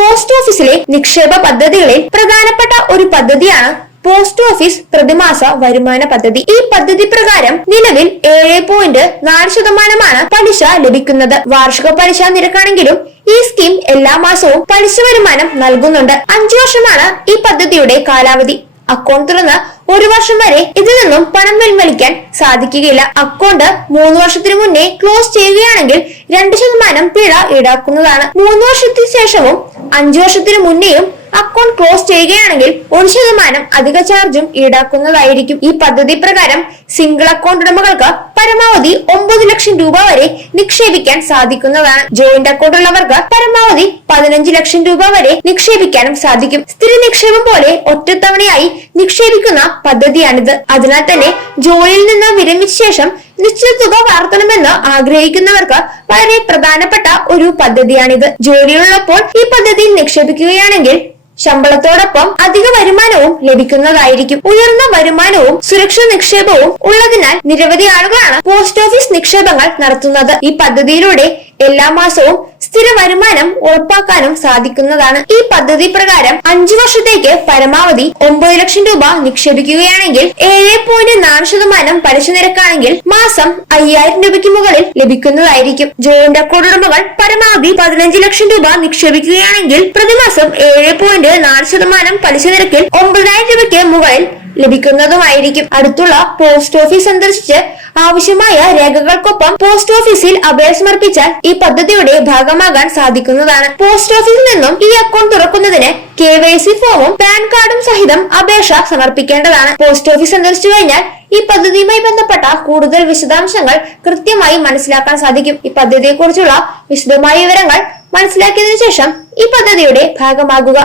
Post ഓഫീസിലെ നിക്ഷേപ പദ്ധതികളിൽ പ്രധാനപ്പെട്ട ഒരു പദ്ധതിയാണ് പോസ്റ്റ് ഓഫീസ് പ്രതിമാസ വരുമാന പദ്ധതി. ഈ പദ്ധതി പ്രകാരം നിലവിൽ 7.4% പലിശ ലഭിക്കുന്നത്. വാർഷിക പലിശ നിരക്കാണെങ്കിലും ഈ സ്കീം എല്ലാ മാസവും പലിശ വരുമാനം നൽകുന്നുണ്ട്. 5 വർഷമാണ് ഈ പദ്ധതിയുടെ കാലാവധി. അക്കൗണ്ട് തുറന്ന് 1 വർഷം വരെ ഇതിൽ നിന്നും പണം പിൻവലിക്കാൻ സാധിക്കുകയില്ല. അക്കൗണ്ട് 3 വർഷത്തിനു മുന്നേ ക്ലോസ് ചെയ്യുകയാണെങ്കിൽ 2% പിഴ ഈടാക്കുന്നതാണ്. 3 വർഷത്തിന് ശേഷവും 5 വർഷത്തിനു മുന്നേയും അക്കൗണ്ട് ക്ലോസ് ചെയ്യുകയാണെങ്കിൽ 1% അധിക ചാർജും ഈടാക്കുന്നതായിരിക്കും. ഈ പദ്ധതി പ്രകാരം സിംഗിൾ അക്കൗണ്ട് ഉടമകൾക്ക് പരമാവധി 9 ലക്ഷം രൂപ വരെ നിക്ഷേപിക്കാൻ സാധിക്കുന്നതാണ്. ജോയിന്റ് അക്കൗണ്ട് ഉള്ളവർക്ക് പരമാവധി 15 ലക്ഷം രൂപ വരെ നിക്ഷേപിക്കാനും സാധിക്കും. സ്ഥിര നിക്ഷേപം പോലെ ഒറ്റത്തവണയായി നിക്ഷേപിക്കുന്ന പദ്ധതിയാണിത്. അതിനാൽ തന്നെ ജോലിയിൽ നിന്ന് വിരമിച്ച ശേഷം നിശ്ചിത തുക വളർത്തണമെന്ന് ആഗ്രഹിക്കുന്നവർക്ക് വളരെ പ്രധാനപ്പെട്ട ഒരു പദ്ധതിയാണിത്. ജോലിയുള്ളപ്പോൾ ഈ പദ്ധതിയിൽ നിക്ഷേപിക്കുകയാണെങ്കിൽ ശമ്പളത്തോടൊപ്പം അധിക വരുമാനവും ലഭിക്കുന്നതായിരിക്കും. ഉയർന്ന വരുമാനവും സുരക്ഷിത നിക്ഷേപവും ഉള്ളതിനാൽ നിരവധി ആളുകളാണ് പോസ്റ്റ് ഓഫീസ് നിക്ഷേപങ്ങൾ നടത്തുന്നത്. ഈ പദ്ധതിയിലൂടെ എല്ലാ മാസവും സ്ഥിര വരുമാനം ഉറപ്പാക്കാനും സാധിക്കുന്നതാണ്. ഈ പദ്ധതി പ്രകാരം 5 വർഷത്തേക്ക് പരമാവധി 9 ലക്ഷം രൂപ നിക്ഷേപിക്കുകയാണെങ്കിൽ 7.4% പലിശ നിരക്കാണെങ്കിൽ മാസം 5000 രൂപയ്ക്ക് മുകളിൽ ലഭിക്കുന്നതായിരിക്കും. ജോയിന്റ് അക്കൗണ്ട് ഉടമകൾ പരമാവധി 15 ലക്ഷം രൂപ നിക്ഷേപിക്കുകയാണെങ്കിൽ പ്രതിമാസം 7.4% പലിശ നിരക്കിൽ 9000 രൂപയ്ക്ക് മുകളിൽ ലഭിക്കുന്നതുമായിരിക്കും. അടുത്തുള്ള പോസ്റ്റ് ഓഫീസ് സന്ദർശിച്ച് ആവശ്യമായ രേഖകൾക്കൊപ്പം പോസ്റ്റ് ഓഫീസിൽ അപേക്ഷ സമർപ്പിച്ചാൽ ഈ പദ്ധതിയുടെ ഭാഗമാകാൻ സാധിക്കുന്നതാണ്. പോസ്റ്റ് ഓഫീസിൽ നിന്നും ഈ അക്കൗണ്ട് തുറക്കുന്നതിന് KYC ഫോമും പാൻ കാർഡും സഹിതം അപേക്ഷ സമർപ്പിക്കേണ്ടതാണ്. പോസ്റ്റ് ഓഫീസ് സന്ദർശിച്ചു കഴിഞ്ഞാൽ ഈ പദ്ധതിയുമായി ബന്ധപ്പെട്ട കൂടുതൽ വിശദാംശങ്ങൾ കൃത്യമായി മനസ്സിലാക്കാൻ സാധിക്കും. ഈ പദ്ധതിയെ കുറിച്ചുള്ള വിശദമായ വിവരങ്ങൾ മനസ്സിലാക്കിയതിനു ശേഷം ഈ പദ്ധതിയുടെ ഭാഗമാകുക.